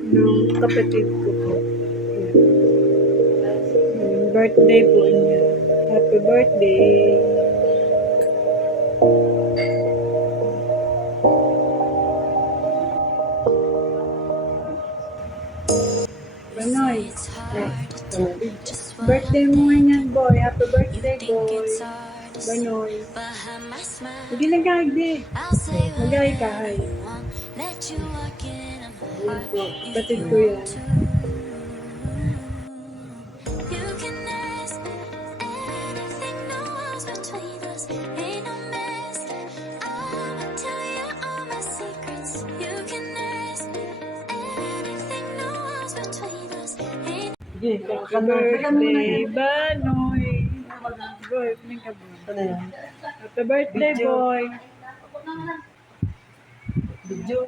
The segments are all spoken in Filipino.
nung kapatid ko po. Yung birthday po niya. Happy birthday! Banoy. Birthday mo ngayon, boy. Happy birthday, boy. Banoy. Hindi nagagdi. Magay-kahay. Yan po. Kapatid ko yan. Happy birthday, Banoy. Boy, opening ka boy. Happy birthday, boy. Video.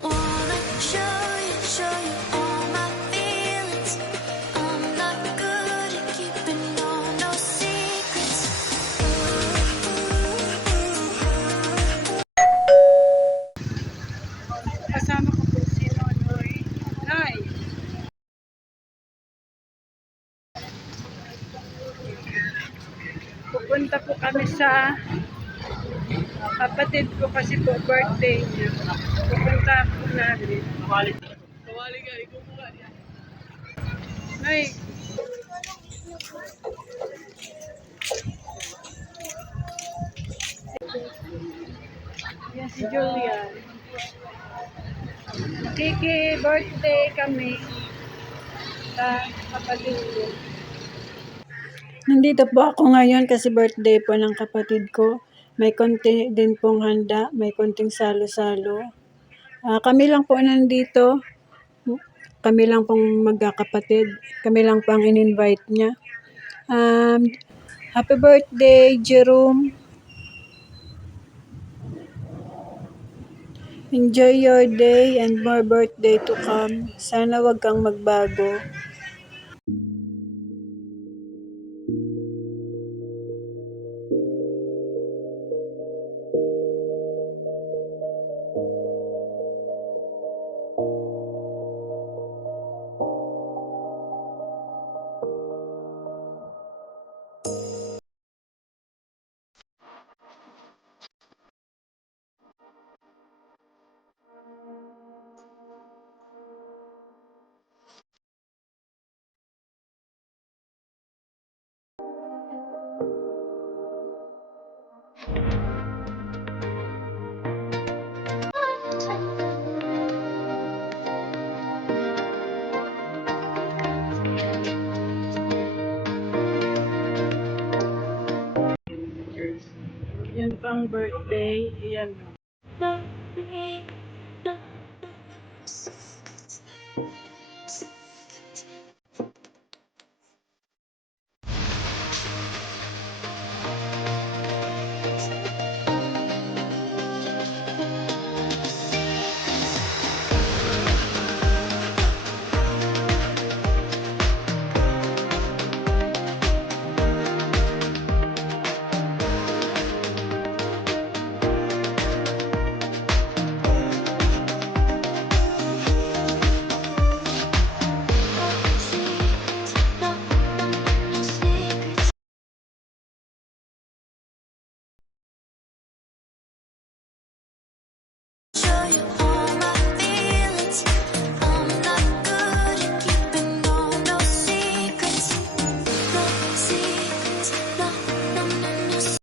Wanna show you all my feelings. I'm not good at keeping no secrets. Kasama ko po si Nonoy. Hi! Pupunta po kami sa kapatid ko kasi po birthday niya. Pupunta po natin. Kawali ka, ikaw mo nga yan. Noy! Yan si Julia. Makiki-birthday kami sa kapatid ko. Nandito po ako ngayon kasi birthday po ng kapatid ko. May konti din pong handa, may konting salo-salo. Kami lang po nandito. Kami lang pong magkakapatid. Kami lang po ang in-invite niya. Happy birthday, Jerome. Enjoy your day and more birthday to come. Sana wag kang magbago. Yan pang birthday. Yan. Show you all my feelings. I'm not good at keeping no secrets. No secrets. No secrets.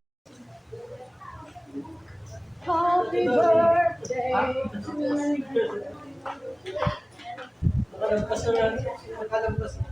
Happy birthday! Nakalagpas na lang. Nakalagpas na.